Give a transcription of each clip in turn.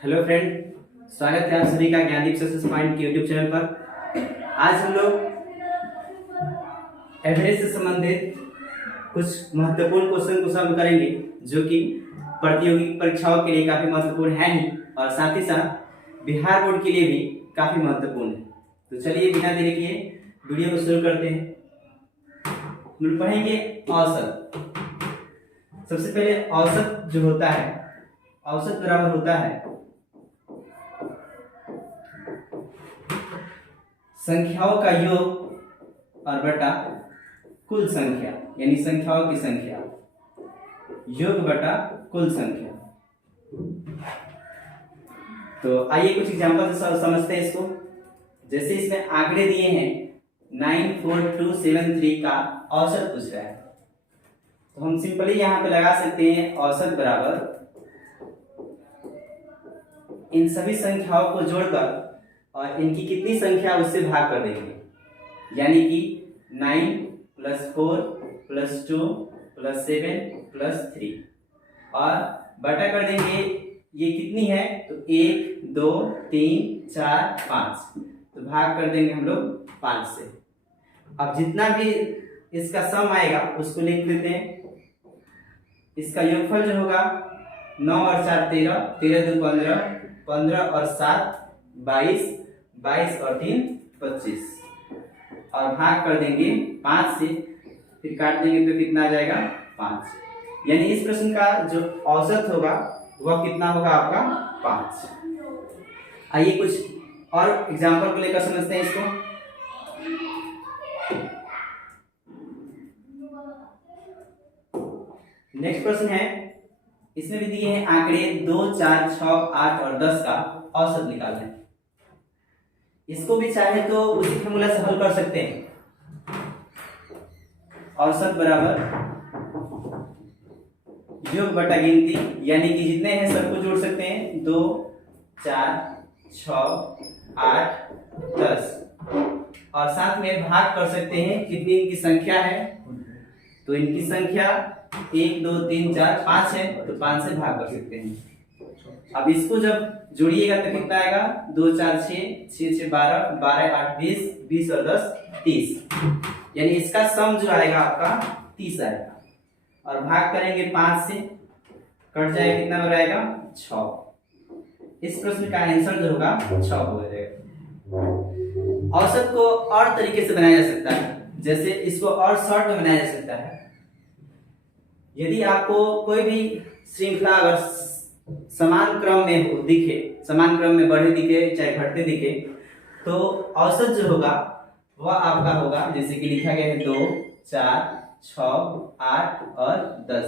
Hello friend, स्वागत है आप सभी का ज्ञानदीप सक्सेस पॉइंट के यूट्यूब चैनल पर। आज हम लोग एवरेज से संबंधित कुछ महत्वपूर्ण क्वेश्चन को सॉल्व करेंगे, जो कि प्रतियोगी परीक्षाओं के लिए काफी महत्वपूर्ण है ही और साथ ही साथ बिहार बोर्ड के लिए भी काफी महत्वपूर्ण है। तो चलिए बिना देरी किए वीडियो को शुरू करते हैं। हम लोग पढ़ेंगे औसत। सबसे पहले औसत जो होता है, औसत बराबर होता है संख्याओं का योग और बटा कुल संख्या, यानी संख्याओं की संख्या, योग बटा कुल संख्या। तो आइए कुछ एग्जांपल से समझते हैं इसको। जैसे इसमें आंकड़े दिए हैं 94273 का औसत पूछ रहा है, तो हम सिंपली यहां पे लगा सकते हैं औसत बराबर इन सभी संख्याओं को जोड़कर और इनकी कितनी संख्या उससे भाग कर देंगे, यानी कि 9 + 4 + 2 + 7 + 3 और बटा कर देंगे ये कितनी है, तो 1 2 3 4 5, तो भाग कर देंगे हम लोग 5 से। अब जितना भी इसका सम आएगा उसको लिख लेते हैं। इसका योगफल जो होगा 9 और 4 13, 13 2 15, 15 और 7 22, 22 और 3 25 और भाग कर देंगे 5 से, फिर काट देंगे तो कितना आ जाएगा 5। यानी इस प्रश्न का जो औसत होगा वह कितना होगा आपका 5। आइए कुछ और एग्जांपल को लेकर समझते हैं इसको। नेक्स्ट प्रश्न है, इसमें भी दिए हैं आंकड़े 2 4 6 8 और 10 का औसत निकालना है। इसको भी चाहे तो उसी फॉर्मूला से हल कर सकते हैं। औसत बराबर योग बटा गिनती, यानी कि जितने हैं सबको जोड़ सकते हैं। 2 4 6 8 10 और साथ में भाग कर सकते हैं कितनी इनकी संख्या है, तो इनकी संख्या 1 2 3 4 5 है, तो 5 से भाग कर सकते हैं। अब इसको जब जोड़िएगा तो कितना आएगा, 2 4 6 6 6 12, 12 8 20, 20 और 10 30, यानी इसका सम जो आएगा आपका 30 आएगा। और भाग करेंगे 5 से, कट जाएगा कितना हो जाएगा 6। इस प्रश्न का आंसर जो होगा 6 हो जाएगा। औसत को और तरीके से बनाया जा सकता है, जैसे इसको और शॉर्ट में बनाया जा सकता है। यदि आपको कोई भी श्रृंखला अगर समान क्रम में हो दिखे, समान क्रम में बढ़े दिखे चाहे घटते दिखे, तो औसत जो होगा वह आपका होगा, जैसे कि लिखा गया है 2 4 6 8 और 10।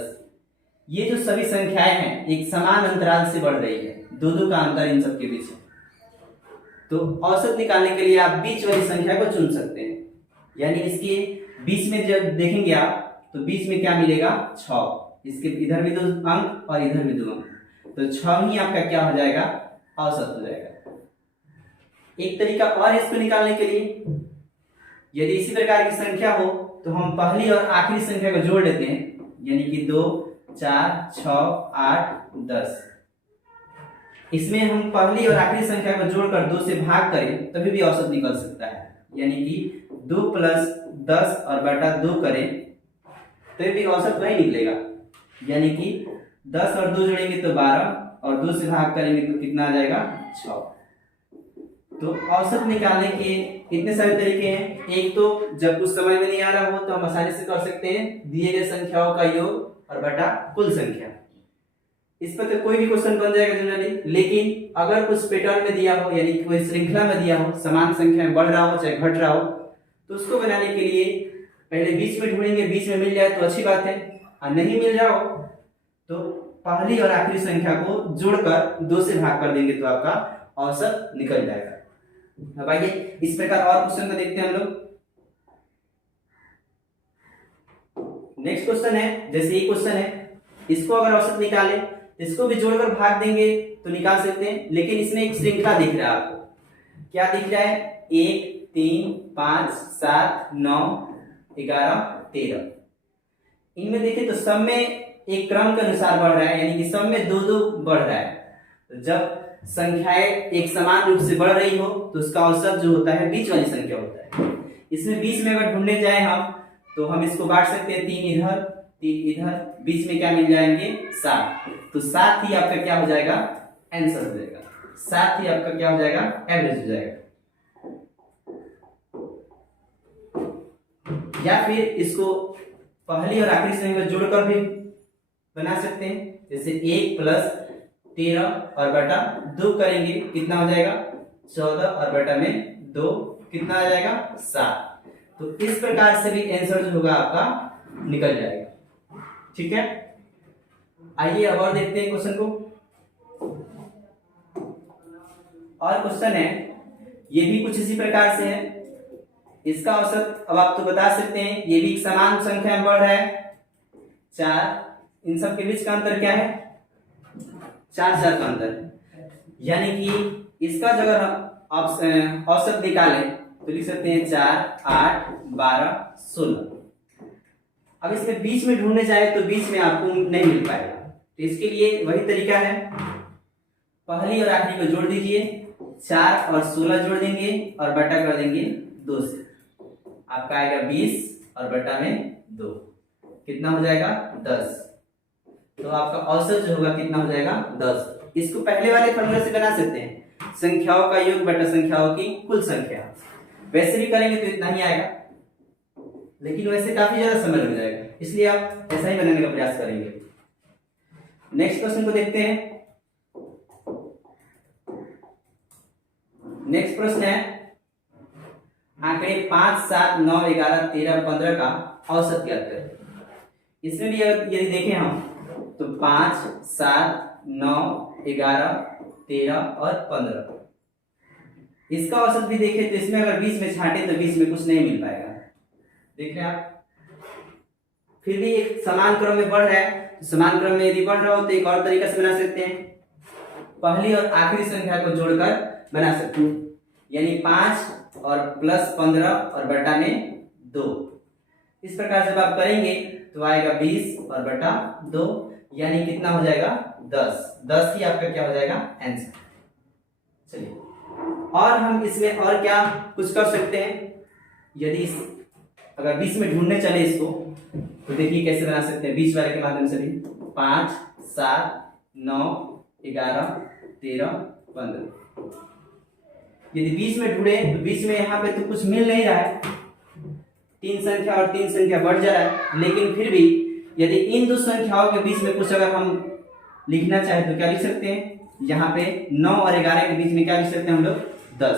ये जो सभी संख्याएं हैं एक समान अंतराल से बढ़ रही है, 2 का अंतर इन सबके बीच है। तो औसत निकालने के लिए आप बीच वाली संख्या को चुन सकते हैं, यानी इसके बीच में जब देखेंगे आप तो बीच में क्या मिलेगा 6, इसके इधर भी 2 अंक और इधर भी 2 अंक, तो 6 ही आपका क्या हो जाएगा, औसत हो जाएगा। एक तरीका और इसको निकालने के लिए, यदि इसी प्रकार की संख्या हो तो हम पहली और आखिरी संख्या को जोड़ लेते हैं, यानी कि 2 4 6 8 10। इसमें हम पहली और आखिरी संख्या को जोड़कर 2 से भाग करें तभी भी औसत निकल सकता है, यानी कि 2 + 10 और बटा 2 करें तो भी औसत वही निकलेगा, यानी कि 10 और 2 जोड़ेंगे तो 12 और 2 से भाग करेंगे तो कितना आ जाएगा 6। तो औसत निकालने के इतने सारे तरीके हैं। एक तो जब कुछ समझ में नहीं आ रहा हो तो हम आसानी से कर सकते हैं दिए गए संख्याओं का योग और बटा कुल संख्या। इस पर तो कोई भी क्वेश्चन बन जाएगा जनरली, लेकिन अगर कुछ पैटर्न में दिया हो, यानी कोई श्रृंखला में दिया हो, समान संख्या में बढ़ रहा हो चाहे घट रहा हो, तो उसको बनाने के लिए पहले बीच में ढूंढेंगे, बीच में मिल जाए तो अच्छी बात है, और नहीं मिल जाओ तो पहली और आखिरी संख्या को जोड़कर 2 से भाग कर देंगे तो आपका औसत निकल जाएगा। अब आइए इस प्रकार और क्वेश्चन को देखते हैं हम लोग। नेक्स्ट क्वेश्चन है, जैसे ये क्वेश्चन है, इसको अगर औसत निकाले, इसको भी जोड़कर भाग देंगे तो निकाल सकते हैं, लेकिन इसमें एक श्रृंखला दिख रहा है आपको। क्या दिख रहा है, 1 3 5 7 9 11 13। इनमें देखें तो सब में एक क्रम के अनुसार बढ़ रहा है, यानी कि सब में 2 2 बढ़ रहा है। तो जब संख्याएं एक समान रूप से बढ़ रही हो तो उसका औसत जो होता है बीच वाली संख्या होता है। इसमें बीच में अगर ढूंढने जाए हम तो हम इसको बांट सकते हैं 3 इधर 3 इधर, बीच में क्या मिल जाएंगे 7। तो 7 ही आपका क्या हो जाएगा आंसर हो जाएगा, 7 ही आपका क्या हो जाएगा एवरेज हो जाएगा। या फिर इसको पहली और आखिरी संख्या जोड़कर भी बना सकते हैं, जैसे 1 प्लस 13 और बटा 2 करेंगे कितना हो जाएगा 14 और बटा में 2 कितना आ जाएगा 7। तो इस प्रकार से भी आंसर जो होगा आपका निकल जाएगा। ठीक है, आइए अब और देखते हैं क्वेश्चन को। और क्वेश्चन है ये भी कुछ इसी प्रकार से है। इसका औसत अब आप तो बता सकते हैं, ये भी एक समान संख्या में बढ़ रहा है 4, इन सब के बीच का अंतर क्या है 4 का अंतर, यानी कि इसका जो अगर हम औसत निकालें तो लिख सकते हैं 4 8 12 16। अब इसमें बीच में ढूंढने जाए तो बीच में आपको नहीं मिल पाएगा, तो इसके लिए वही तरीका है, पहली और आखिरी को जोड़ दीजिए, 4 और 16 जोड़ देंगे और बटा कर देंगे 2 से, आपका आएगा 20 और बटा में 2 कितना हो जाएगा 10। तो आपका औसत जो होगा कितना हो जाएगा 10। इसको पहले वाले फॉर्मूले से बना सकते हैं, संख्याओं का योग बटा संख्याओं की कुल संख्या। वैसे भी करेंगे तो इतना ही आएगा, लेकिन वैसे काफी ज्यादा समय लग जाएगा, इसलिए आप ऐसा ही बनाने का प्रयास करेंगे। नेक्स्ट क्वेश्चन को देखते हैं। नेक्स्ट प्रश्न है आंकड़े 5 7 9 11 13 15 का औसत ज्ञात करें। इसमें भी यदि देखें हम तो 5 7 9 11 13 और 15, इसका औसत भी देखें तो इसमें अगर बीच में छांटे तो बीच में कुछ नहीं मिल पाएगा। देख रहे हैं आप, फिर भी एक समान क्रम में बढ़ रहा है, तो समान क्रम में यदि बढ़ रहा हो तो एक और तरीका से बना सकते हैं, पहली और आखिरी संख्या को जोड़कर बना सकते हैं, यानी 5 और प्लस 15 और बटा में 2। इस प्रकार जब आप करेंगे तो आएगा 20 और बटा 2, यानी कितना हो जाएगा 10। 10 ही आपका क्या हो जाएगा आंसर। चलिए, और हम इसमें और क्या कुछ कर सकते हैं, यदि अगर बीच में ढूंढने चले इसको तो देखिए कैसे बना सकते हैं बीच वाले के माध्यम से भी। 5 7 9 11 13 15, यदि बीच में ढूंढे तो बीच में यहाँ पे तो कुछ मिल नहीं रहा है, 3 संख्या और 3 संख्या बढ़ जा रहा है, लेकिन फिर भी यदि इन दो संख्याओं के बीच में कुछ अगर हम लिखना चाहे तो क्या लिख सकते हैं, यहाँ पे 9 और 11 के बीच में क्या लिख सकते हैं हम लोग 10।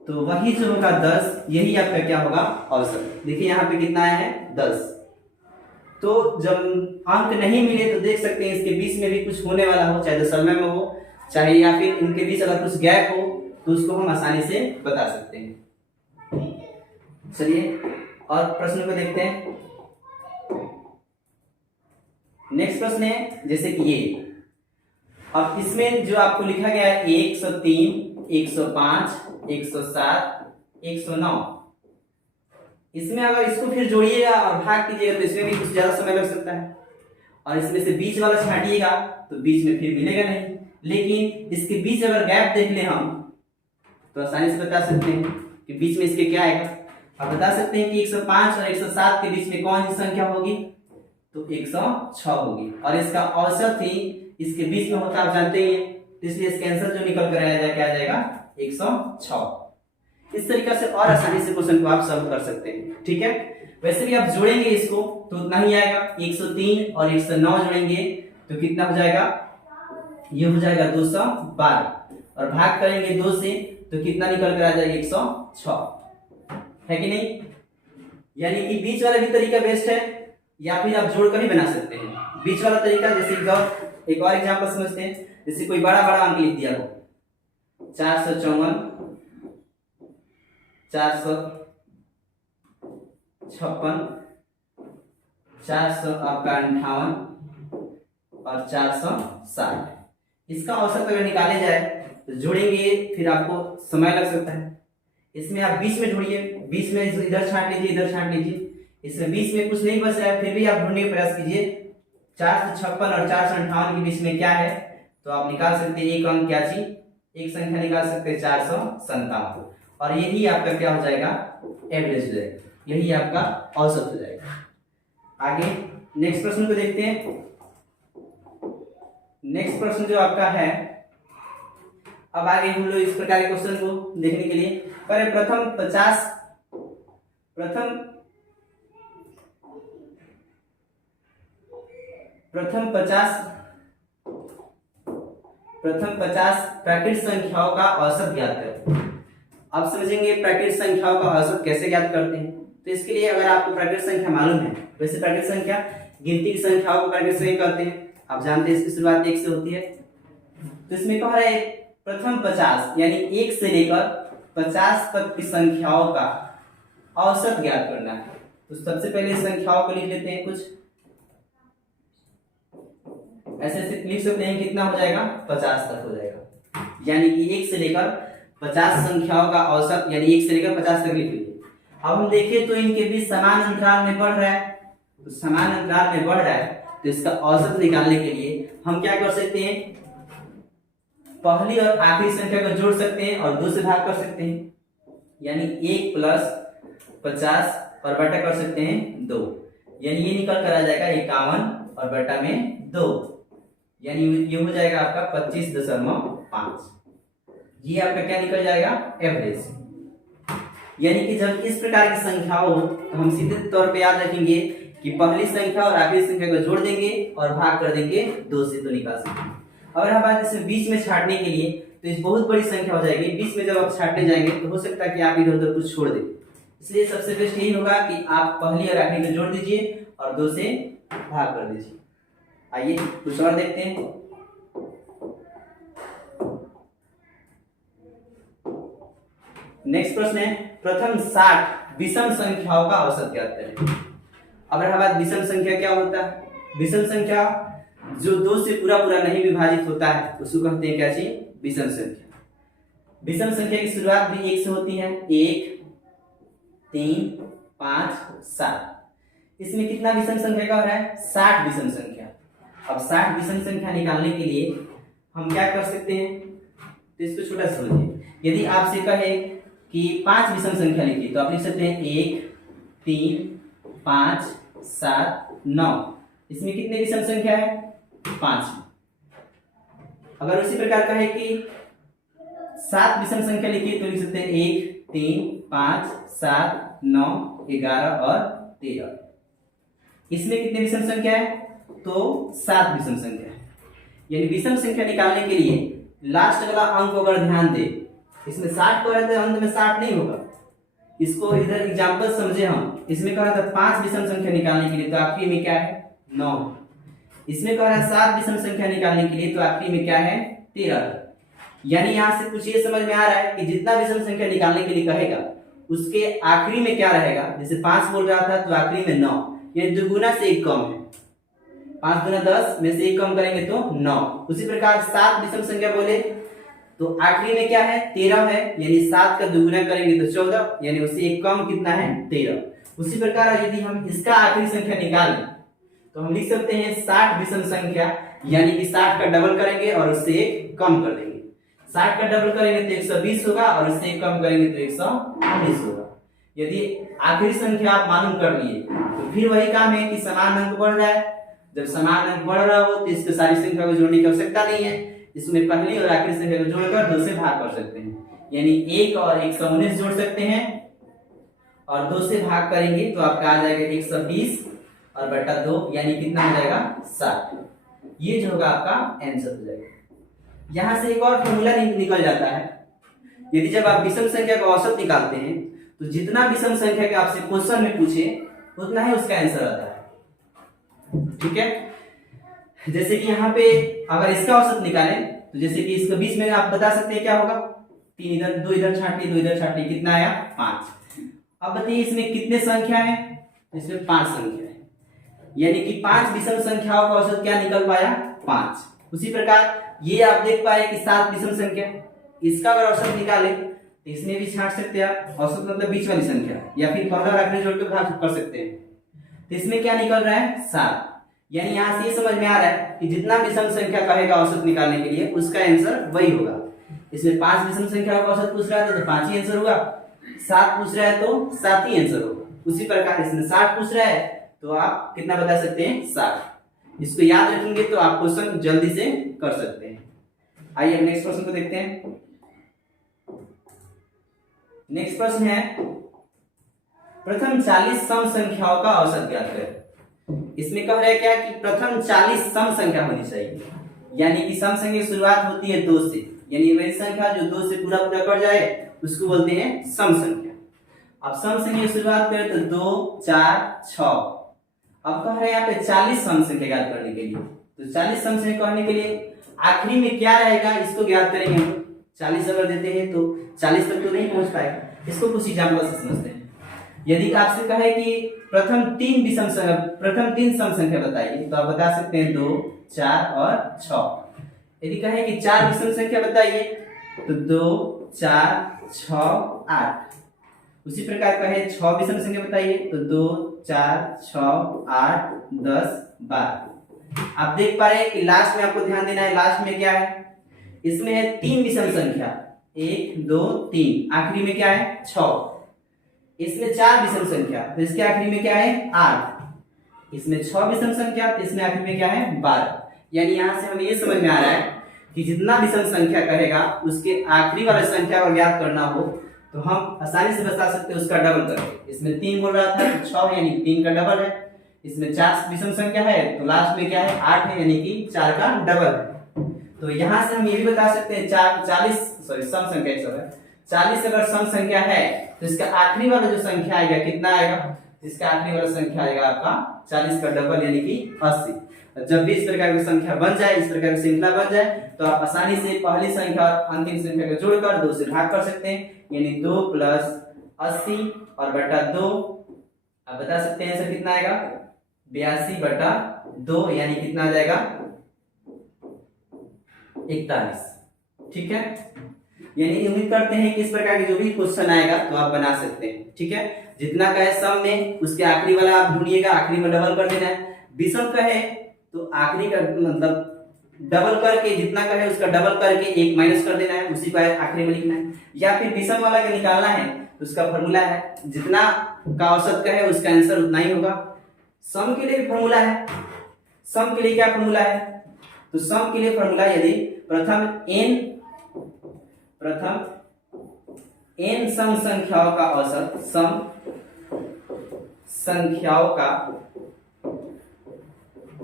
तो वही जो होगा 10, यही आपका क्या होगा औसत। देखिए यहाँ पे कितना आया है 10। तो जब अंक नहीं मिले तो देख सकते हैं इसके बीच में भी कुछ होने वाला हो, चाहे दशमलव में हो चाहे या फिर इनके बीच अगर कुछ गैप हो तो उसको हम आसानी से बता सकते हैं। चलिए और प्रश्न को देखते हैं। नेक्स्ट प्रश्न है जैसे कि ये, अब इसमें जो आपको लिखा गया है 103 105 107 109, इसमें अगर इसको फिर जोड़िएगा और भाग कीजिएगा तो इसमें भी कुछ ज्यादा समय लग सकता है, और इसमें से बीच वाला छांटिएगा तो बीच में फिर मिलेगा नहीं, लेकिन इसके बीच अगर गैप देख ले हम तो आसानी से बता सकते हैं कि बीच में इसके क्या आएगा। आप बता सकते हैं कि 105 और 107 के बीच में कौन सी संख्या होगी, तो 106 होगी, और इसका औसत ही इसके बीच में होता आप जानते ही हैं, इसलिए इसका आंसर जो निकल कर आया क्या आ जाएगा 106। इस तरीके से और आसानी से क्वेश्चन को आप सॉल्व कर सकते हैं। ठीक है, वैसे भी आप जोड़ेंगे इसको तो उतना ही आएगा, 103 और 109 जोड़ेंगे तो कितना हो जाएगा, ये हो जाएगा 212, और भाग करेंगे 2 से तो कितना निकल कर आ जाएगा 106, है कि नहीं। यानी कि बीच वाला भी तरीका बेस्ट है, या फिर आप जोड़कर भी बना सकते हैं। बीच वाला तरीका जैसे एक और एग्जांपल समझते हैं, जैसे कोई बड़ा बड़ा अंक लिख दिया हो 454 456 400 आपका 58 और 460, इसका औसत अगर निकाले जाए तो जोड़ेंगे फिर आपको समय लग सकता है। इसमें आप बीच में ढूंढिए, बीच में इधर छांट लीजिए इधर छांट लीजिए, इसमें बीच में कुछ नहीं बच रहा है, फिर भी आप ढूंढने का प्रयास कीजिए 456 और 458 के बीच में क्या है, तो आप निकाल सकते हैं एक अंक क्या चीज, एक संख्या निकाल सकते हैं 457, और यही आपका क्या हो जाएगा, एवरेज हो जाएगा, यही आपका औसत हो जाएगा। आगे नेक्स्ट प्रश्न को देखते हैं। नेक्स्ट प्रश्न जो आपका है, अब आगे हम लोग इस प्रकार के क्वेश्चन को देखने के लिए पर प्रथम 50 प्राकृतिक संख्याओं का औसत ज्ञात करें। अब समझेंगे प्राकृतिक संख्याओं का औसत कैसे ज्ञात करते हैं। तो इसके लिए अगर आपको प्राकृतिक संख्या मालूम है, वैसे प्राकृतिक संख्या गिनती की संख्याओं को प्राकृतिक संख्या कहते हैं, आप जानते हैं इसकी शुरुआत 1 से होती है। तो इसमें कह रहा है प्रथम 50 यानी 1 से लेकर 50 तक की संख्याओं का औसत ज्ञात करना है। तो सबसे पहले संख्याओं को लिख लेते हैं, कुछ ऐसे लिख सकते हैं, कितना हो जाएगा, 50 तक हो जाएगा, यानी कि 1 से लेकर 50 संख्याओं का औसत, यानी 1 से लेकर 50 तक लिख लीजिए। अब हम देखें तो इनके बीच समान अंतराल में बढ़ रहा है, तो समान अंतराल में बढ़ रहा है, तो इसका औसत निकालने के लिए हम क्या कर सकते हैं, पहली और आखिरी संख्या को जोड़ सकते हैं और 2 से भाग कर सकते हैं, यानी 1 + 50 और बटा कर सकते हैं 2, यानी ये निकल कर आ जाएगा 51 और बटा में 2, यानी ये हो जाएगा आपका 25.5। ये आपका क्या निकल जाएगा, एवरेज। यानी कि जब इस प्रकार की संख्या हो तो हम सीधे तौर पे याद रखेंगे कि पहली संख्या और आखिरी संख्या को जोड़ देंगे और भाग कर देंगे 2 से, तो निकाल सकते हैं। अगर हम बात इसमें बीच में छांटने के लिए, तो इस बहुत बड़ी संख्या हो जाएगी, बीच में जब आप छांटने जाएंगे तो हो सकता है कि आप इधर उधर कुछ छोड़ दें, इसलिए सबसे बेस्ट यही होगा कि आप पहली और आखिरी को जोड़ दीजिए और 2 से भाग कर दीजिए। आइए कुछ और देखते हैं। नेक्स्ट प्रश्न है प्रथम 60 विषम संख्याओं का औसत ज्ञात करें। अब रहा बात विषम संख्या क्या होता है। विषम संख्या जो 2 से पूरा नहीं विभाजित होता है उसको कहते हैं क्या चीज, विषम संख्या। विषम संख्या की शुरुआत भी 1 से होती है, 1 3 5 7। इसमें कितना विषम संख्या का हो रहा है, 60 विषम संख्या। अब 60 विषम संख्या निकालने के लिए हम क्या कर सकते हैं, तो इसको छोटा समझिए। यदि आपसे कहे कि 5 विषम संख्या लिखिए, तो आप लिख सकते हैं 1 3 5 7 9। इसमें कितने विषम संख्या है, 5। अगर उसी प्रकार कहे कि 7 विषम संख्या लिखिए, तो लिख सकते हैं 1 3 5 7 9 11 और 13। इसमें कितने विषम संख्या है, तो 7 विषम संख्या है। यानी विषम संख्या निकालने के लिए लास्ट वाला अंक अगर ध्यान दे, इसमें 60 को रहता है, अंत में 60 नहीं होगा। इसको इधर एग्जांपल समझे हम, इसमें कह रहा था 5 विषम संख्या निकालने के लिए, तो आखिरी में क्या है, 9। इसमें कह रहा है 7 विषम संख्या निकालने के लिए, तो आखिरी में क्या है, 13। यानी यहां से कुछ ये समझ में आ रहा है कि जितना विषम संख्या निकालने के लिए कहेगा उसके आखिरी में क्या रहेगा। जैसे 5 बोल रहा था तो आखिरी में 9, ये दुगुना से 1 कम है, 5 गुना 10 में से 1 कम करेंगे तो 9। उसी प्रकार 7 विषम संख्या बोले तो आखिरी में क्या है, 13 है, यानी 7 का दुगुना करेंगे तो 14, यानी उससे 1 कम कितना है, 13। उसी प्रकार यदि हम इसका आखिरी संख्या निकालें तो हम लिख सकते हैं 60 विषम संख्या, यानी कि 60 का डबल करेंगे और उससे 1 कम कर देंगे। 60 का डबल करेंगे तो 120 होगा और उससे 1 कम करेंगे तो 119 होगा। यदि आखिरी संख्या आप मालूम कर लिए तो फिर वही काम है कि समान अंक बढ़ रहा है। जब समान अंक बढ़ रहा हो तो इसके सारी संख्या को जोड़ने की आवश्यकता नहीं है, इसमें पहली और आखिरी संख्या को जोड़कर 2 से भाग कर सकते हैं, यानी 1 और 119 जोड़ सकते हैं और 2 से भाग करेंगे तो आपका आ जाएगा 120 और बटा 2, यानी कितना हो जाएगा, 60। ये जो होगा आपका आंसर हो जाएगा। यहां से एक और फॉर्मूला निकल जाता है। यदि जब आप विषम संख्या का औसत निकालते हैं तो जितना विषम संख्या के आपसे क्वेश्चन में पूछे उतना ही उसका आंसर आता है, ठीक है। जैसे कि यहाँ पे अगर इसका औसत निकालें तो जैसे कि इसके बीच में आप बता सकते हैं क्या होगा, 3 इधर 2 इधर छाट ली, 2 इधर छाट ली, कितना आया, 5। अब बताइए इसमें कितने संख्या है, इसमें 5 संख्या है, यानी कि 5 विषम संख्याओं का औसत क्या निकल पाया, 5। उसी प्रकार ये आप देख पाए कि 7 विषम संख्या, इसका अगर औसत निकाले तो इसमें भी छाट सकते हैं आप, औसत मतलब बीच वाली संख्या, या फिर पहला और आखिरी जोड़ के भाग कर सकते हैं। तो इसमें क्या निकल रहा है, 7, यानी यहाँ से ये समझ में आ रहा है कि जितना विषम संख्या कहेगा औसत निकालने के लिए उसका आंसर वही होगा। इसमें 5 विषम संख्या का औसत पूछ रहा था तो 5 ही आंसर होगा, 7 पूछ रहा है तो 7 ही आंसर होगा। उसी प्रकार इसमें 60 पूछ रहा है तो आप कितना बता सकते हैं, 60। इसको याद रखेंगे तो आप क्वेश्चन जल्दी से कर सकते हैं। आइए हम नेक्स्ट क्वेश्चन को देखते हैं। नेक्स्ट प्रश्न है प्रथम 40 सम संख्याओं का औसत ज्ञात करें। इसमें कह रहा है क्या कि प्रथम 40 सम संख्या होनी चाहिए, यानी कि सम संख्या की शुरुआत होती है 2 से, यानी वही संख्या जो 2 से पूरा पूरा कट जाए उसको बोलते हैं सम संख्या। अब सम संख्या की शुरुआत करें तो 2 4 6। अब कह रहे हैं यहाँ पे 40 सम संख्या ज्ञात करने के लिए, तो 40 सम संख्या करने के लिए आखिरी में क्या रहेगा इसको ज्ञात करेंगे हम। 40 अगर देते हैं तो 40 तक तो नहीं पहुंच पाएगा। इसको कुछ एग्जांपल से समझते हैं। यदि आपसे कहे कि प्रथम 3 सम संख्या बताइए तो आप बता सकते हैं 2 4 और 6। यदि कहे कि 4 विषम संख्या बताइए तो 2 4 6 8। उसी प्रकार कहे 6 विषम संख्या बताइए तो 2 4 6 8 10 12। आप देख पा रहे हैं कि लास्ट में आपको ध्यान देना है, लास्ट में क्या है, इसमें है 3 विषम संख्या 1 2 3, आखिरी में क्या है 6। इसमें 4 विषम संख्या तो इसके आखिरी में क्या है 8। इसमें 6 विषम संख्या तो इसमें आखिरी में क्या है 12। यानी यहां से हमें ये समझ में आ रहा है कि जितना विषम संख्या कहेगा उसके आखिरी वाले संख्या को ज्ञात करना हो तो हम आसानी से बता सकते हैं उसका डबल करके। इसमें 3 बोल रहा था तो 6 यानी 3 का डबल है। इसमें 4 विषम संख्या है तो लास्ट में क्या है 8 है, यानी कि 4 का डबल है। तो यहां से हम ये भी बता सकते हैं सम संख्या सब है 40 अगर सम संख्या है तो इसका आखिरी वाला जो संख्या आएगा कितना आएगा, इसका आखिरी वाला संख्या आएगा आपका 40 का डबल यानी कि 80। जब भी इस प्रकार की संख्या बन जाए, इस प्रकार की श्रृंखला बन जाए तो आप आसानी से पहली संख्या और अंतिम संख्या को जोड़कर 2 से भाग कर सकते हैं, यानी 2 + 80 और बटा 2। आप बता सकते हैं आंसर कितना आएगा 82/2, यानी कितना आ जाएगा 41। ठीक है, यानी उम्मीद करते हैं कि इस प्रकार के जो भी क्वेश्चन आएगा तो आप बना सकते हैं। ठीक है, जितना का है सम में उसके आखिरी वाला आप ढूंढिएगा, आखिरी में डबल कर देना है। विषम का है तो आखिरी का मतलब डबल करके जितना का है उसका डबल करके 1 माइनस कर देना है, उसी को आखिरी में लिखना है। या फिर विषम वाला का निकालना है तो उसका फॉर्मूला है जितना का औसत का है उसका आंसर उतना ही होगा। सम के लिए भी फॉर्मूला है। सम के लिए क्या फॉर्मूला है, तो सम के लिए फॉर्मूला यदि प्रथम n सम संख्याओं का औसत, सम संख्याओं का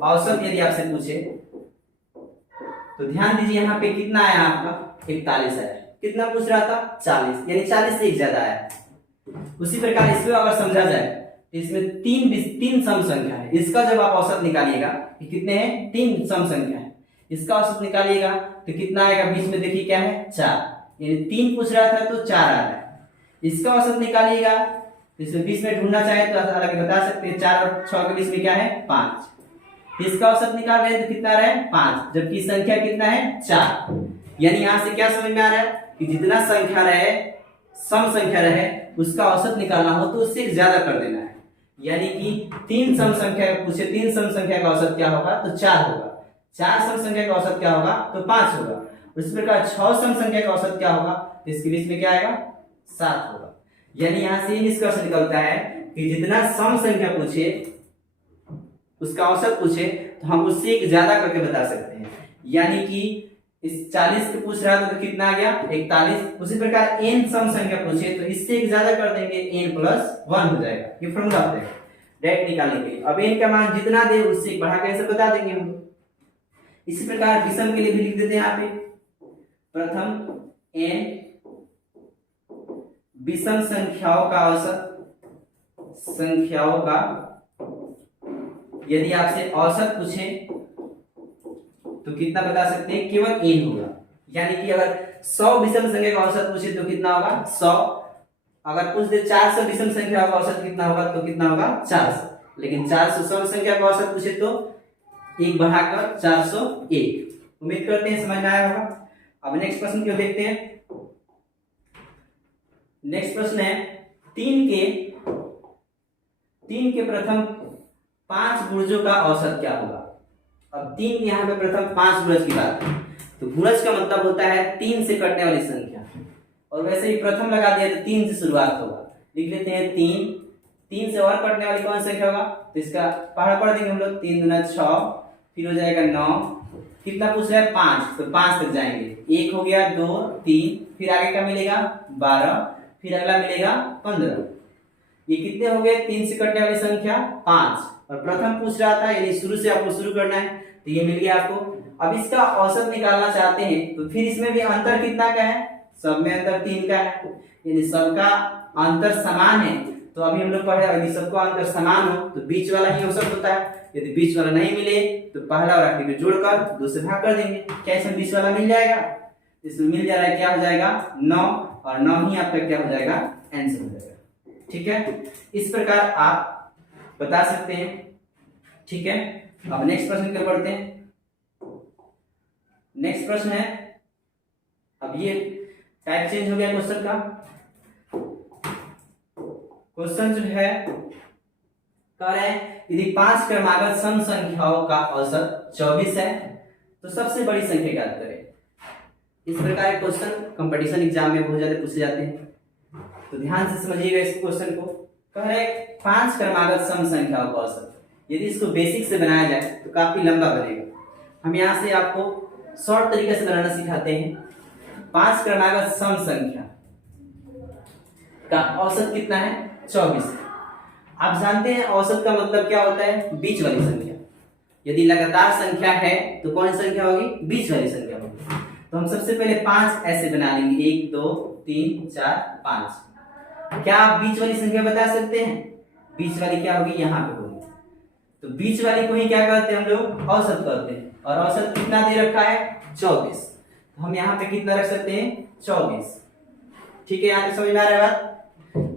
औसत यदि आपसे पूछे तो ध्यान दीजिए यहाँ पे कितना आया आपका 41 आया। कितना पूछ रहा था 40, यानी 40 से एक ज्यादा आया। उसी प्रकार इसमें अगर समझा जाए तो इसमें 3 सम संख्या है, इसका जब आप औसत निकालिएगा कितने हैं 3 सम संख्या है, इसका औसत निकालिएगा तो कितना आएगा, बीच में देखिए क्या है 4, यानी 3 पूछ रहा था तो 4 आ रहा है। इसका औसत निकालिएगा तो इसमें बीच में ढूंढना चाहे तो हालांकि बता सकते हैं 4 और 6 के बीच में क्या है 5। इसका औसत निकाल रहे हैं तो कितना रहे 5, जबकि संख्या कितना है 4। यानी यहां से क्या समझ में आ रहा है कि जितना संख्या रहे सम संख्या रहे उसका औसत निकालना हो तो उससे ज्यादा कर देना है। यानी कि 3 सम संख्या पूछे, 3 सम संख्या का औसत क्या होगा तो 4 होगा, 4 सम संख्या का औसत क्या होगा तो 5 होगा। उसी प्रकार 6 सम संख्या का औसत क्या होगा तो इसके बीच में क्या आएगा 7 होगा। यानी यहां से ये निष्कर्ष निकलता है कि जितना सम संख्या पूछे उसका औसत पूछे तो हम उससे एक ज्यादा करके बता सकते हैं। यानी कि इस 40 के पूछ रहा था तो कितना आ गया 41। उसी प्रकार n सम संख्या पूछे तो इससे एक ज्यादा कर देंगे n + 1 हो जाएगा। ये फॉर्मूला होता है डायरेक्ट निकालने के लिए। अब n का मान जितना दे उससे एक बढ़ा के ऐसे बता देंगे हम। इसी प्रकार विषम के लिए भी लिख देते हैं यहाँ पे प्रथम n विषम संख्याओं का औसत, संख्याओं का यदि आपसे औसत पूछे तो कितना बता सकते हैं केवल n होगा। यानी कि अगर 100 विषम संख्या का औसत पूछे तो कितना होगा 100। अगर पूछ दे 400 विषम संख्या का औसत कितना होगा तो कितना होगा 400। लेकिन 400 सम संख्या का औसत पूछे तो 1 बढ़ाकर 401। उम्मीद करते हैं समझ में आया होगा। अब नेक्स्ट प्रश्न क्यों देखते हैं। नेक्स्ट प्रश्न है 3 के 5 बुर्जों का औसत क्या होगा। अब 3 यहाँ पे प्रथम 5 बुर्ज की बात है, तो बुर्ज का मतलब होता है 3 से कटने वाली संख्या, और वैसे ही प्रथम लगा दिया तो 3 से शुरुआत होगा। लिख लेते हैं 3, 3 से और कटने वाली कौन संख्या होगा, तो इसका पहाड़ा पढ़ देंगे हम लोग। 3 दूना 6, फिर हो जाएगा 9, कितना पूछ रहा है 5, तो 5 तक जाएंगे। 1 हो गया, 2, 3, फिर आगे का मिलेगा 12, फिर अगला मिलेगा 15। ये कितने हो गए 3 से कटने वाली संख्या 5, और प्रथम पूछ रहा था यानी शुरू से आपको शुरू करना है, तो ये मिल गया आपको। अब इसका औसत निकालना चाहते हैं तो फिर इसमें भी अंतर कितना का है, सब में अंतर 3 का है, यानी सबका अंतर समान है। तो अभी हम लोग पढ़े यदि सबका अंतर समान हो तो बीच वाला ही औसत होता है। यदि बीच वाला नहीं मिले तो पहला और आखिरी को जोड़कर 2 से भाग कर देंगे। क्या इसमें बीच वाला मिल जाएगा, इसमें मिल जा रहा है, क्या हो जाएगा 9, और 9 ही आपका क्या हो जाएगा आंसर हो जाएगा। ठीक है, इस प्रकार आप बता सकते हैं। ठीक है, अब नेक्स्ट प्रश्न की ओर बढ़ते हैं। नेक्स्ट प्रश्न है, अब ये टाइप चेंज हो गया क्वेश्चन का। क्वेश्चन जो है कह रहे हैं यदि 5 क्रमागत सम संख्याओं का औसत 24 है तो सबसे बड़ी संख्या ज्ञात करें। इस प्रकार के क्वेश्चन कंपटीशन एग्जाम में बहुत ज्यादा पूछे जाते हैं, तो ध्यान से समझिएगा इस क्वेश्चन को। कह रहे 5 क्रमागत सम संख्याओं का औसत, यदि इसको बेसिक से बनाया जाए तो काफी लंबा बनेगा। हम यहाँ से आपको शॉर्ट तरीके से बनाना सिखाते हैं। 5 क्रमागत सम संख्या का औसत कितना है 24। आप जानते हैं औसत का मतलब क्या होता है, बीच वाली संख्या। यदि लगातार संख्या है तो कौन सी संख्या होगी, बीच वाली संख्या होगी। तो हम सबसे पहले 5 ऐसे बना लेंगे, 1 2 3 4 5। क्या आप बीच वाली संख्या बता सकते हैं, बीच वाली क्या होगी, यहाँ पे होगी। तो बीच वाली को ही क्या कहते हैं हम लोग, औसत कहते हैं। और औसत कितना दे रखा है 24, तो हम यहाँ पे कितना रख सकते हैं 24। ठीक है, यहाँ पे समझ में आ रहा है बात।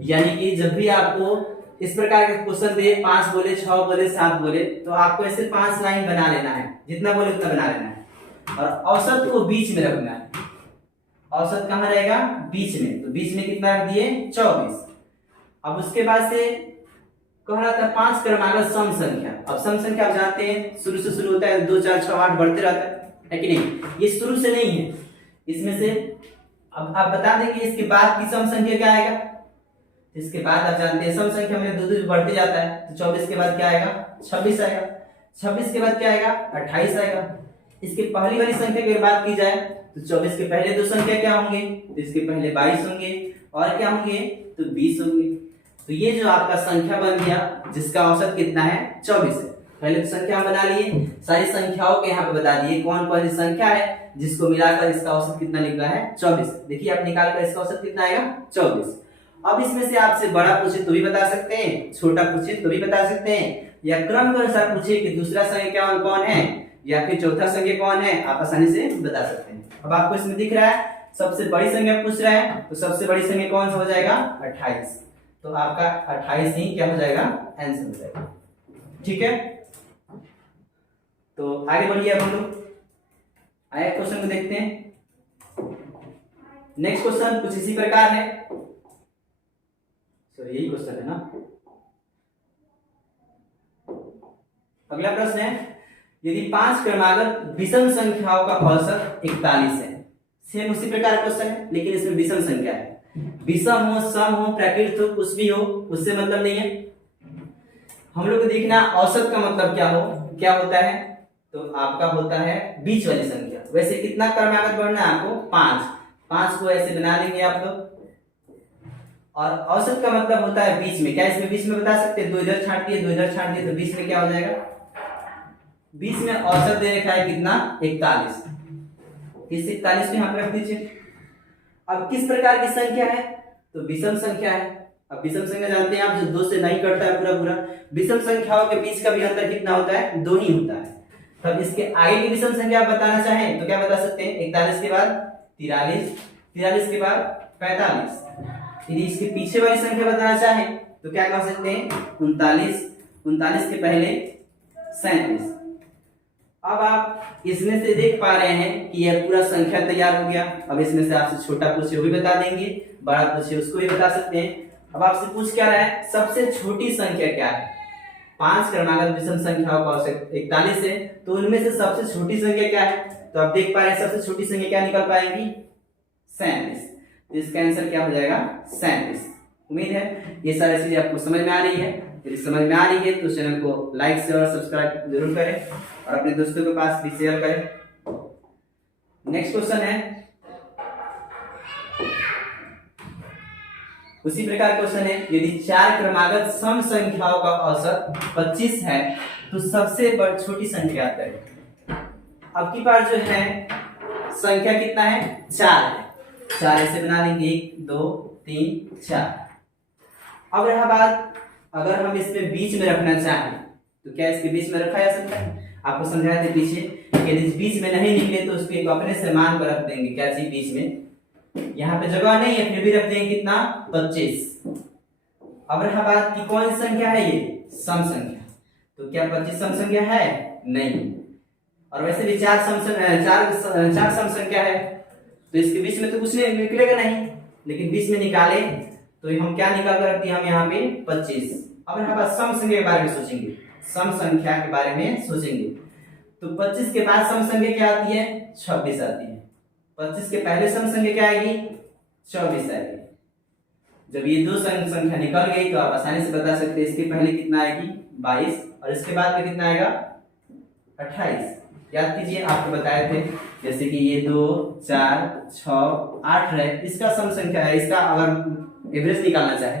यानी कि जब भी आपको इस प्रकार के क्वेश्चन दे, 5 बोले 6 बोले 7 बोले, तो आपको ऐसे 5 लाइन बना लेना है, जितना बोले उतना बना लेना है, और औसत को बीच में रखना है। औसत कहाँ रहेगा, बीच में, तो बीच में कितना रख दिए 24। अब उसके बाद से कह रहा था 5 क्रमागत सम संख्या। अब सम संख्या आप जानते हैं शुरू से शुरू होता है, 2 4 6 8 बढ़ते रहता है कि नहीं, ये शुरू से नहीं है इसमें से। अब आप बता दें कि इसके बाद की सम संख्या क्या आएगा। इसके बाद आप जानते हैं सम संख्या में 2 बढ़ते जाता है, तो 24 के बाद क्या आएगा 26 आएगा, 26 के बाद क्या आएगा 28 आएगा। इसके पहली वाली संख्या की बात की जाए तो 24 के पहले 2 संख्या क्या होंगे, तो इसके पहले 22 होंगे, और क्या होंगे तो 20 होंगे। तो ये जो आपका संख्या बन गया जिसका औसत कितना है 24 है। पहले तो संख्या हम बना लिए, सारी संख्याओं के यहाँ पे बता दिए कौन कौन सी संख्या है जिसको मिलाकर इसका औसत कितना निकला है 24। देखिए आप निकाल कर इसका औसत कितना आएगा 24। अब इसमें से आपसे बड़ा पूछे तो भी बता सकते हैं, छोटा पूछे तो भी बता सकते हैं, या क्रम के अनुसार पूछे कि दूसरा संख्या कौन है या फिर चौथा संख्या कौन है, आप आसानी से बता सकते हैं। अब आपको इसमें दिख रहा है सबसे बड़ी संख्या पूछ रहा है, तो सबसे बड़ी संख्या कौन सा हो जाएगा 28। तो आपका 28 ही क्या हो जाएगा आंसर हो जाएगा। ठीक है, तो आगे बढ़िए अब हम लोग आया क्वेश्चन को देखते हैं। नेक्स्ट क्वेश्चन कुछ इसी प्रकार है, सॉरी यही क्वेश्चन है ना। अगला प्रश्न है यदि 5 क्रमागत विषम संख्याओं का औसत 41 है। सेम उसी प्रकार का क्वेश्चन है लेकिन इसमें विषम संख्या है। विषम हो, सम हो, प्राकृत हो, कुछ भी हो, उससे मतलब नहीं है। हम लोग को देखना औसत का मतलब क्या होता है, तो आपका होता है बीच वाली संख्या। वैसे कितना क्रमागत बढ़ना है आपको 5 को ऐसे बना लेंगे आप लोग, और औसत का मतलब होता है बीच में। क्या इसमें बीच में बता सकते हैं, 2 इधर छांट दिए 2 इधर छांट दिए, तो बीच में क्या हो जाएगा, बीच में औसत दे रखा है कितना 41। इस 41 को यहाँ पे रख दीजिए। अब किस प्रकार की संख्या है, तो विषम संख्या है। अब विषम संख्या जानते हैं आप जो 2 से नहीं कटता है पूरा। विषम संख्याओं के बीच का भी अंतर कितना होता है 2 ही होता है। तब इसके आगे की विषम संख्या आप बताना चाहें तो क्या बता सकते हैं, 41 के बाद 43, 43 के बाद 45। यदि इसके पीछे वाली संख्या बताना चाहें तो क्या कह सकते हैं 39, 39 के पहले 37। अब आप इसमें से देख पा रहे हैं कि यह पूरा संख्या तैयार हो गया। अब इसमें से आपसे छोटा पूछे वो भी बता देंगे, बड़ा पूछे उसको भी बता सकते हैं। अब आपसे पूछ क्या रहा है, सबसे छोटी संख्या क्या है, 5 क्रमागत विषम संख्याओं का औसत 41 है, तो उनमें से सबसे छोटी संख्या क्या है? तो आप देख पा रहे हैं सबसे छोटी संख्या क्या निकल पाएगी? 37। तो इसका आंसर क्या हो जाएगा? 37। उम्मीद है ये सारी चीजें आपको समझ में आ रही है। यदि समझ में आ रही है तो चैनल को लाइक शेयर और सब्सक्राइब जरूर करें और अपने दोस्तों के पास भी शेयर करें। नेक्स्ट क्वेश्चन है, उसी प्रकार क्वेश्चन है, यदि 4 क्रमागत सम संख्याओं का औसत 25 है तो सबसे छोटी संख्या करें। अब की बार जो है संख्या कितना है? 4 है। 4 ऐसे बना लेंगे, 1 2 3 4। अब रहा बात, अगर हम इसमें बीच में रखना चाहें तो क्या इसके बीच में रखा जा सकता है? आपको समझाया था पीछे, यदि बीच में नहीं निकले तो उसको एक अपने से मान पर रख देंगे। क्या चीज बीच में? यहाँ पे जगह नहीं है, फिर भी रख देंगे कितना? 25। अब रहा बात कि कौन सी संख्या है? ये सम संख्या। तो क्या 25 सम संख्या है? नहीं। और वैसे भी 4 सम संख्या है, तो इसके बीच में तो कुछ नहीं निकलेगा नहीं, लेकिन बीच में निकाले तो हम क्या निकाल कर रखते हैं? हम यहाँ पे 25। अब रहा बात सम संख्या के बारे में सोचेंगे, सम संख्या के बारे में सोचेंगे तो 25 के बाद सम संख्या क्या आती है? 26 आती है। 25 के पहले सम संख्या क्या आएगी? 24 आएगी। जब ये दो संख्या निकल गई तो आप आसानी से बता सकते हैं इसके पहले कितना आएगी? 22, और इसके बाद में कितना आएगा? 28। याद कीजिए, आपको बताए थे जैसे कि ये 2 4 6 8 है, इसका सम संख्या है। इसका अगर एवरेज निकालना चाहे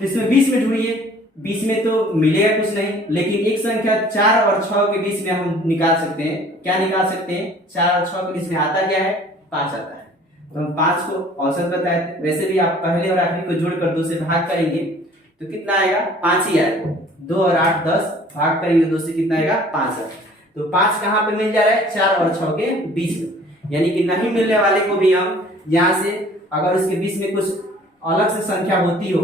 तो इसमें 20 में ढूंढिए, 20 में तो मिलेगा कुछ नहीं, लेकिन एक संख्या 4 और 6 के बीच में हम निकाल सकते हैं। क्या निकाल सकते हैं? 4 और 6 के बीच में आता क्या है? 5 आता है। तो हम 5 को औसत बताए थे। वैसे भी आप पहले और आखिरी को जोड़कर 2 से भाग करेंगे तो कितना आएगा? 5 ही आएगा। 2 और 8 10, भाग करेंगे 2 से कितना आएगा? 5 आएगा। तो 5 कहाँ पे मिल जा रहा है? 4 और 6 के बीच में। यानी कि नहीं मिलने वाले को भी हम यहाँ से, अगर उसके बीच में कुछ अलग से संख्या होती हो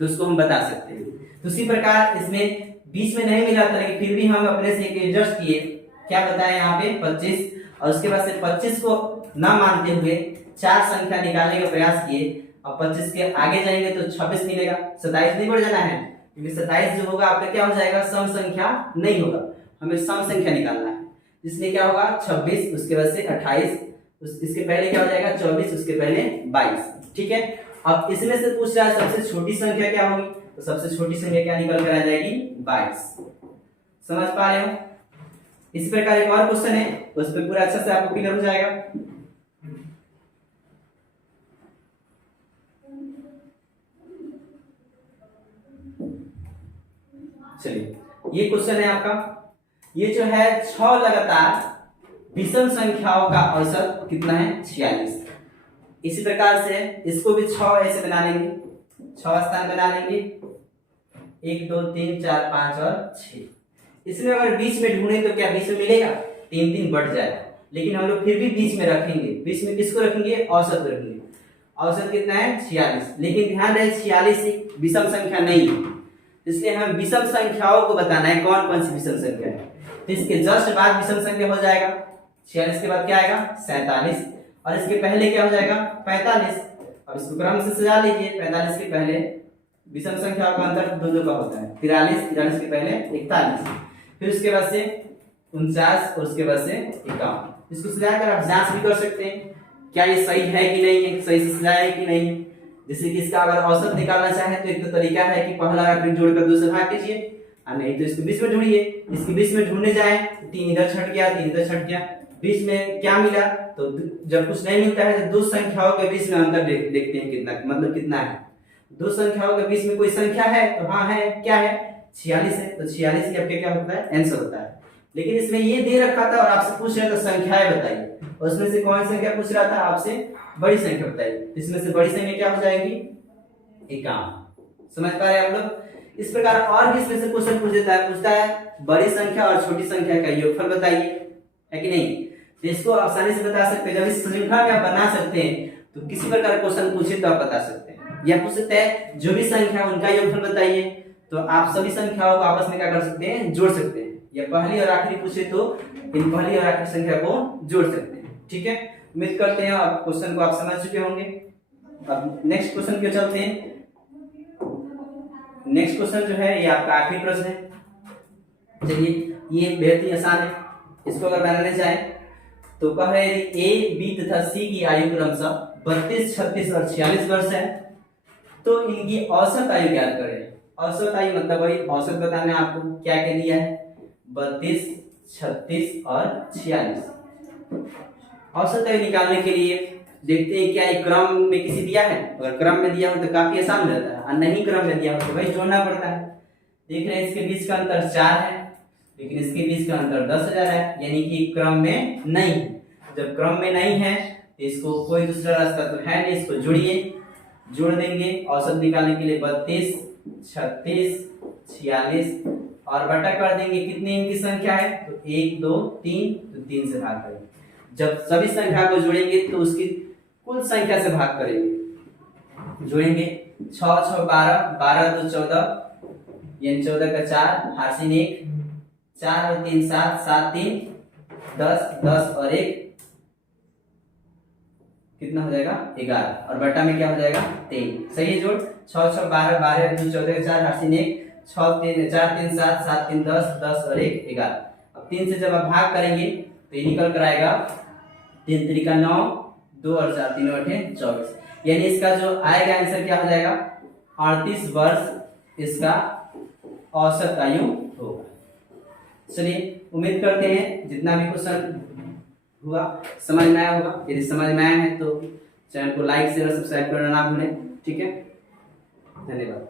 तो उसको हम बता सकते हैं। तो उसी प्रकार इसमें बीच में नहीं मिला था, लेकिन फिर भी हम अपने से एडजस्ट किए। क्या बताया यहाँ पे? 25, और उसके बाद से 25 को ना मानते हुए 4 संख्या निकालने का प्रयास किए। अब 25 के आगे जाएंगे तो 26 मिलेगा। 27 नहीं बढ़ जाना है, क्योंकि 27 जो होगा आपका क्या हो जाएगा? सम संख्या नहीं होगा, हमें सम संख्या निकालना है। इसलिए क्या होगा? 26, उसके बाद से 28, इसके पहले क्या हो जाएगा? 24, उसके पहले 22। ठीक है। अब इसमें से पूछ रहा है सबसे छोटी संख्या क्या होगी, तो सबसे छोटी संख्या क्या निकल कर आ जाएगी? 22। समझ पा रहे हो? इसी प्रकार एक और क्वेश्चन है, उस पर पूरा अच्छा से आपको क्लियर हो जाएगा। चलिए, ये क्वेश्चन है आपका। ये जो है 6 लगातार विषम संख्याओं का औसत कितना है? 46। इसी प्रकार से इसको भी 6 ऐसे बना लेंगे, 6 स्थान बना लेंगे, 1 2 3 4 5 और 6। इसमें अगर बीच में ढूंढे तो क्या बीच में मिलेगा? 3 3 बढ़ जाएगा, लेकिन हम लोग फिर भी बीच में रखेंगे। बीच में किसको रखेंगे? औसत रखेंगे। औसत कितना है? 46। लेकिन ध्यान रहे 46 एक विषम संख्या नहीं है, इसलिए हमें विषम संख्याओं को बताना है कौन कौन सी विषम संख्या है। तो इसके जस्ट बाद विषम संख्या हो जाएगा। 46 के बाद क्या आएगा? 47, और इसके पहले क्या हो जाएगा? 45। अब इसको क्रम से सजा लीजिए। 45 के पहले विषम संख्याओं का अंतर दो का होता है 43, 43 के पहले 41, फिर उसके बाद से 49 और उसके बाद से 51। इसको सजाकर आप जांच भी कर सकते हैं क्या ये सही है कि नहीं है, सही से सजाया है कि नहीं है। जैसे कि इसका अगर औसत निकालना चाहे तो एक तो तरीका है कि पहला आखिरी जोड़कर 2 से भाग कीजिए, और नहीं तो इसको बीच में ढूंढिए। इसके बीच में ढूंढने जाए 3 इधर छट गया, 3 इधर छट गया, बीच में क्या मिला? तो जब कुछ नहीं मिलता है तो 2 संख्याओं के बीच में अंतर देखते हैं कितना, मतलब कितना है। 2 संख्याओं के बीच में कोई संख्या है तो हाँ है, क्या है? 46 है। तो 46 ही आपके क्या होता है? आंसर होता है। लेकिन इसमें ये दे रखा था और आपसे पूछ रहा था संख्याएं बताइए, और उसमें से कौन सी संख्या पूछ रहा था आपसे? बड़ी संख्या बताइए। इसमें से बड़ी संख्या क्या हो जाएगी? 51। समझ पा रहे हैं आप लोग? इस प्रकार और भी इसमें से क्वेश्चन पूछता है बड़ी संख्या और छोटी संख्या का योगफल बताइए, है कि नहीं? तो इसको आसानी से बता सकते हैं। जब इस श्रृंखला में आप बना सकते हैं तो किसी प्रकार क्वेश्चन पूछे तो आप बता सकते हैं। या पूछ सकते हैं जो भी संख्या उनका योगफल बताइए, तो आप सभी संख्याओं को आपस में क्या कर सकते हैं? जोड़ सकते हैं। या पहली और आखिरी पूछे तो इन पहली और आखिरी संख्या को जोड़ सकते हैं। ठीक है, उम्मीद करते हैं आप क्वेश्चन को आप समझ चुके होंगे। अब नेक्स्ट क्वेश्चन पे चलते हैं। नेक्स्ट क्वेश्चन जो है ये आपका आखिरी प्रश्न है। चलिए ये बेहद ही आसान है, इसको अगर बनाने जाए तो कह रहे हैं ए बी तथा सी की आयु क्रमशः 32, 36 और 46 वर्ष है, तो इनकी औसत आयु ज्ञात करें। औसत आयु मतलब वही औसत बताना है आपको, क्या क्या दिया है 32, 36 और 46। औसत आयु निकालने के लिए देखते हैं क्या एक क्रम में किसी दिया है, अगर क्रम में दिया हो तो काफी आसान हो जाता है, और नहीं क्रम में दिया हो तो भाई जोड़ना पड़ता है। देख रहे हैं इसके बीच का अंतर 4 है, लेकिन इसके बीच का अंतर 10,000 है, यानी कि क्रम में नहीं है। जब क्रम में नहीं है तो इसको कोई दूसरा रास्ता तो है नहीं, इसको जोड़िए, जोड़ देंगे औसत निकालने के लिए 32, 36, 46 और बटा कर देंगे कितनी इनकी संख्या है तो 1, 2, 3, तो 3 से भाग करेंगे। जब सभी संख्या को जोड़ेंगे तो उसकी कुल संख्या से भाग करेंगे, जोड़ेंगे 6, 6, 12, 12, 2, 14, यानी 14 का 4, हासिल 1, 4 और 3 7, 7, 3 10, 10 और 1 कितना हो जाएगा 11, और बटा में क्या हो जाएगा 3। सही है जोड़ 6, 6, 12, 12, 2, 14 का 4, हासिल 1, 6, 3, 4, 3, 7, 7, 3 10, 10 और 1 11। अब 3 से जब आप भाग करेंगे तो ये निकल कर आएगा 3 3 9, 2 और 4 3 8 24, यानी इसका जो आएगा आंसर क्या हो जाएगा 38 वर्ष इसका औसत आयु होगा। चलिए उम्मीद करते हैं जितना भी क्वेश्चन हुआ समझ में आया होगा। यदि समझ में आया है तो चैनल को लाइक शेयर और सब्सक्राइब करना ना भूलें। ठीक है, धन्यवाद।